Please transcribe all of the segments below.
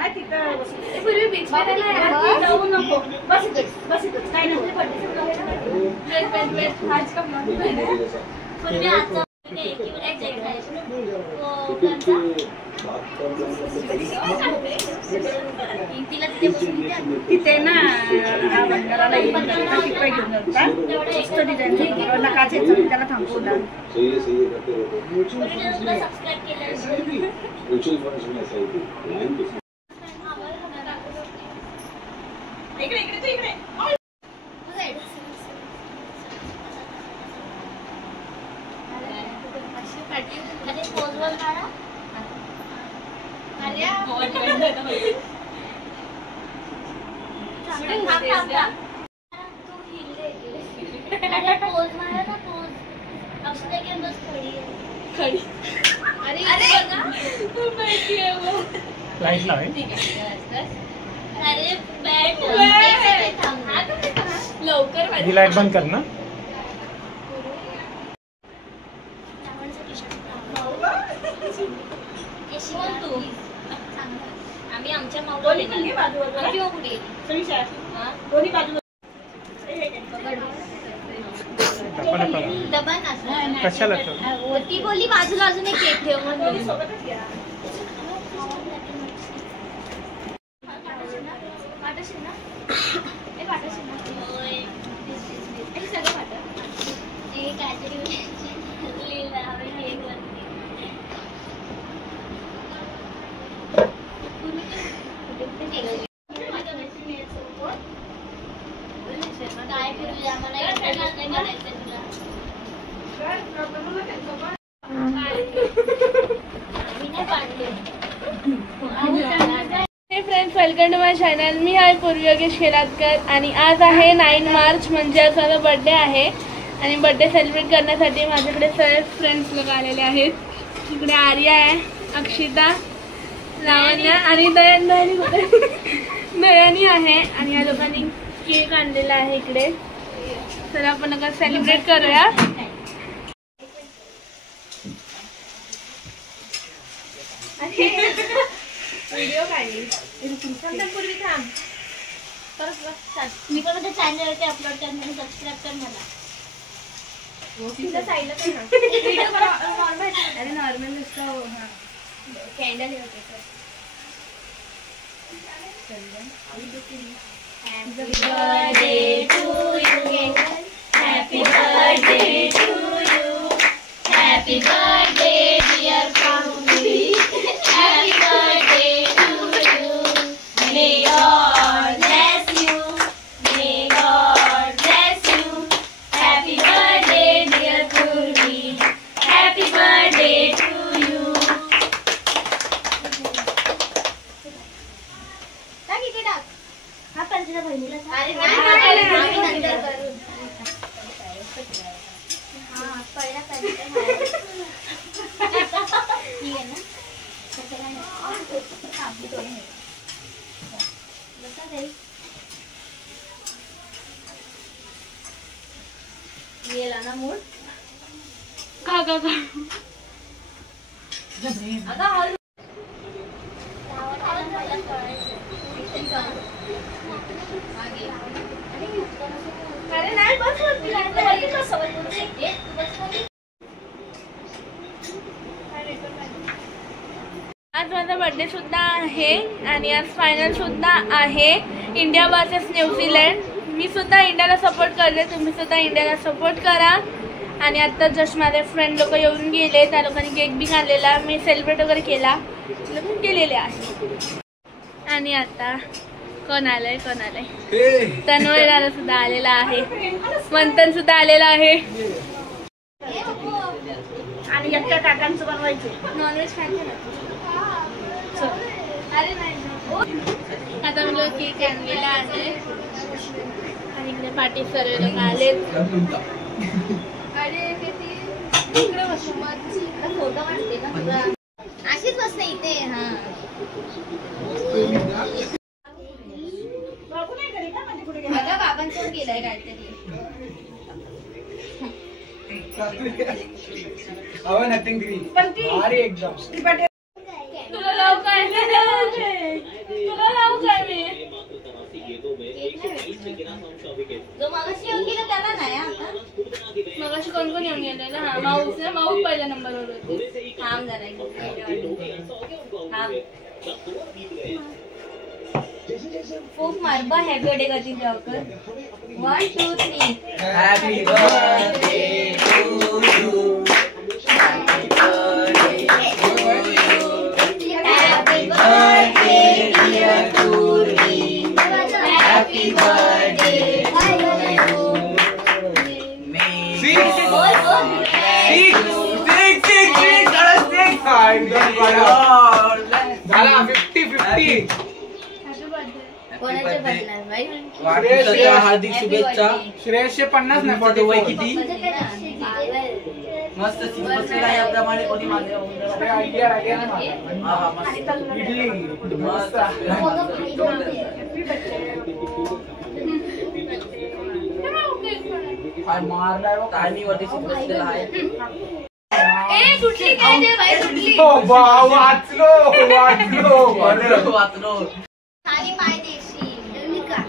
पूर्वी बीच जाऊ नको. बस इथंच काय नाही. आज का पूर्वी आता तिथे ना बंगाला तिकडे घेऊन मस्त डिझाईन नकाचे त्याला थांबवला. ही लाईट बंद कर ना. आम्ही आमच्या कशाला ती बोलली बाजूला अजून एक केक ठेव म्हणून. Friends, welcome to my channel. मी आहे पूर्वी योगेश खेरातकर आणि आज आहे 9 मार्च म्हणजे आज माझा बर्थडे आहे. आणि बर्थडे सेलिब्रेट करण्यासाठी माझ्याकडे सर्व फ्रेंड्स लोक आलेले आहेत. इकडे आर्या आहे, अक्षिता, लावण्या आणि दयानी आहे. आणि या लोकांनी केक आणलेला आहे इकडे. तर आपण आता सेलिब्रेट करूया. व्हिडिओ काढली पूर्वी थांब. मी पण माझ्या चॅनलवरती अपलोड कर म्हणून सबस्क्राईब कर मला. साईडला कर ना व्हिडिओ नॉर्मल. अरे नॉर्मल नुसतं candle Happy birthday to you. Happy birthday to you. Happy birthday dear Pauli. Happy birthday to you. May God bless you. May God bless you. Happy birthday dear Pauli. Happy birthday to you. पंचला बहिणीला अरे नाही नंतर करू. हां पहिला पंच ठीक आहे ना. आपली दोन बसा रे. येला ना मूड का आता अरे नाही बस होती आज माझा बर्थडे सुद्धा आहे आणि आज फायनल सुद्धा आहे इंडिया वर्सेस न्यूझीलंड. मी सुद्धा इंडियाला सपोर्ट करते, तुम्ही सुद्धा इंडियाला सपोर्ट करा. आणि आता जस्ट माझे फ्रेंड लोक येऊन गेले, त्या लोकांनी केक बी आणलेला, मी सेलिब्रेट वगैरे केला, लोक गेलेले आहे. आणि आता कोण आलंय तन्मय दादा सुद्धा आलेला आहे, मंथन सुद्धा आलेला आहे. आणि एकट्या काकांचं बनवायचं नॉनव्हेज खायचं. अरे नाही आता मी लोक केक आणलेला आहे आणि इकडे पार्टी सर्व लोक आलेत. अरे इकडे बसून फोटो काढते ना तुला अशीच बसते इथे. हा बघा बाबांसोबत गेलाय काहीतरी. नथिंग ग्रीन अरे एकदम तुला लव काय जो मगाशी येऊन गेला त्याला नाही आता. मगाशी कोण कोण येऊन गेलेलं? हा माऊस ना, माऊस पहिल्या नंबरवर होती. थांब जरा थांब. खूप मारबा हॅपी बर्थडे करतील लवकर. 1 2 3 happy birthday to you. Happy birthday dear Purvi. Happy birthday to you. झाला 50-50. कोणाचे बदलाय बाई? वाढदिवसाच्या हार्दिक शुभेच्छा. श्रेयसचे 50 नाही, तुमचं वय किती? पागल. मस्त बसलेला याप्रमाणे कोणी मागे वरती बसलेला आहे. ए सुटली काय ते बाई सुटली. वाचलो वाचलो. खाली पाय देशी. का?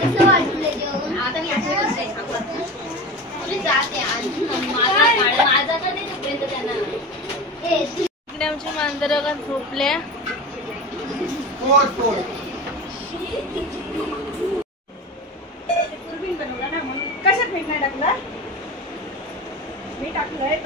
कसं वाटलं जेवण? आता मी असं कसं सांगतो. तुझी जाते आज. माझा तर नाही तोपर्यंत त्यांना. इकडे आमची मांजरं का झोपल्या. पूर्वी बनवला ना म्हणून. कशात मीठ नाही टाकलं? मी टाकलंय.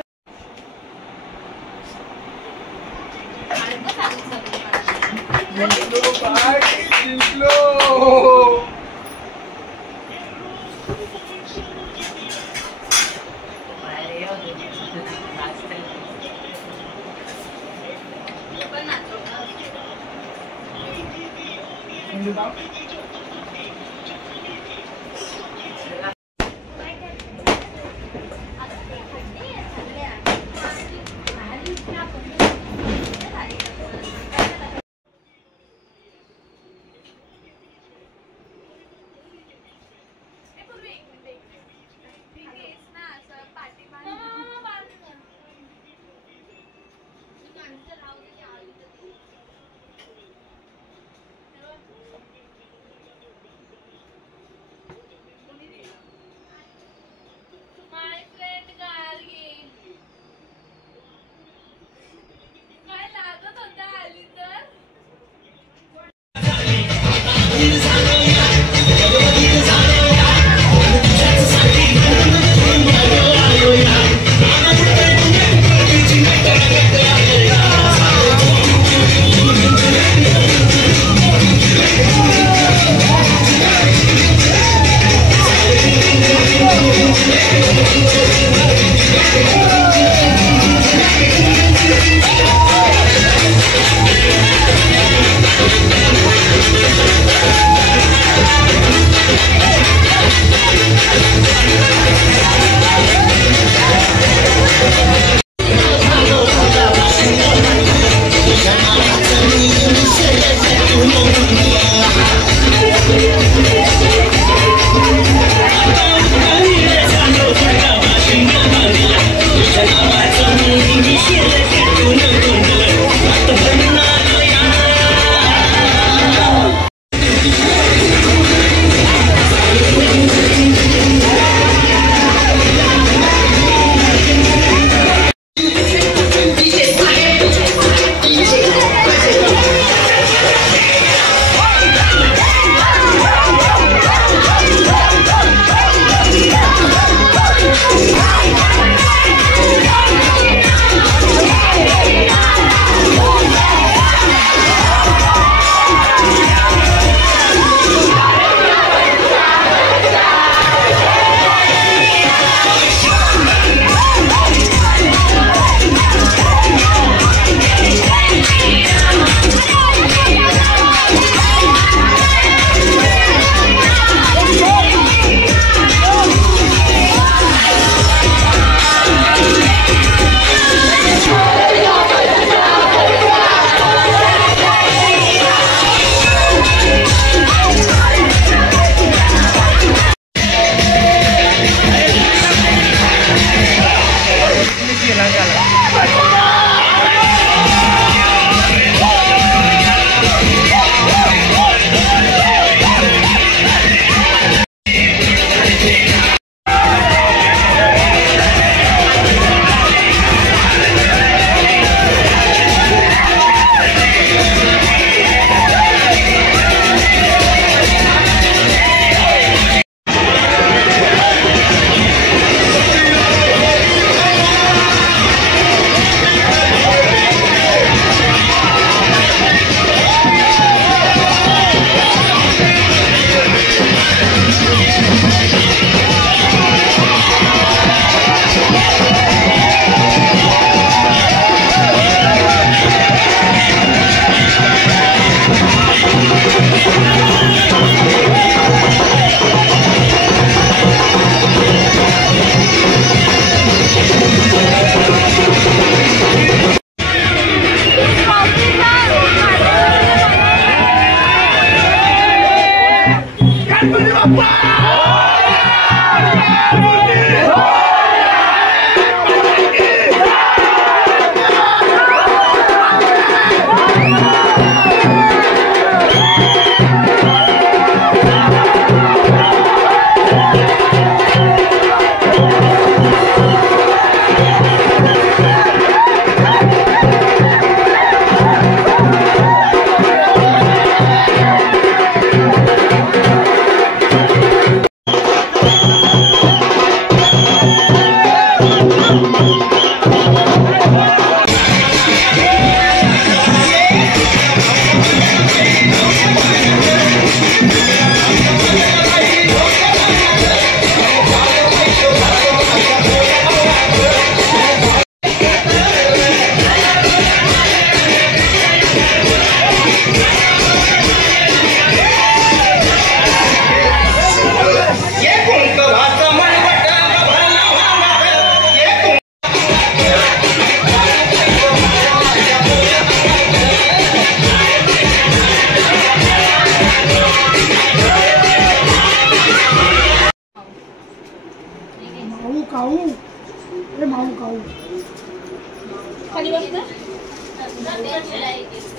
खाली बसते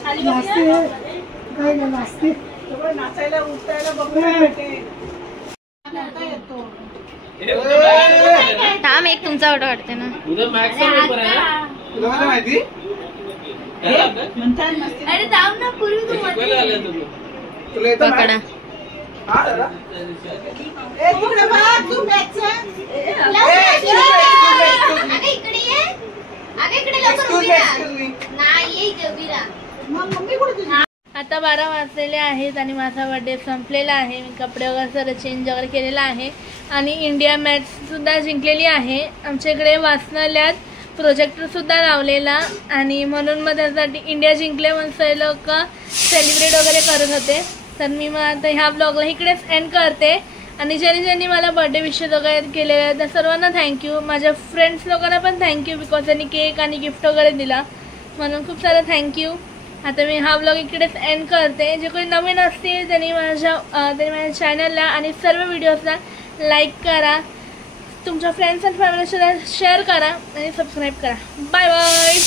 खाली नाचते बसते काय नाही नाचते नाचायला उठायला बघायला भेटे येतो थांब एक तुमचा ऑर्डर वाटते ना तुला कसं माहिती अरे जाऊ ना पूर्वी तू मध्ये. तुला येतं पकडा math? हा दादा अगं इकडे ये अगं इकडे लवकर Excuse उभी me, राहा. excuse me. नाही ये इथे उभी राहा. मम्मी कुठे तुझी आता 12 वाजलेले आहेत आणि माझा बर्थडे संपलेला आहे. मी कपडे वगैरे सर चेंज वगैरे केलेला आहे आणि इंडिया मॅच सुद्धा जिंकलेली आहे. आमच्या इकडे वाचनालयात प्रोजेक्टर सुद्धा लावलेला आणि म्हणून मग त्यासाठी इंडिया जिंकले म्हणून सर्व लोक सेलिब्रेट वगैरे करत होते. तर मी मग आता ह्या ब्लॉगला इकडेच एंड करते आणि ज्यांनी मला बर्थडे विशेष वगैरे केलेले आहे त्या सर्वांना थँक्यू. माझ्या फ्रेंड्स लोकांना पण थँक्यू बिकॉज त्यांनी केक आणि गिफ्ट वगैरे दिला म्हणून खूप सारं थँक्यू. आता मी हा ब्लॉग इकडेच एंड करते. जे कोणी नवीन असतील त्यांनी माझ्या चॅनलला आणि सर्व व्हिडिओजला लाईक करा, तुमच्या फ्रेंड्स अँड फॅमिलीसोबत शेअर करा आणि सबस्क्राईब करा. Bye bye.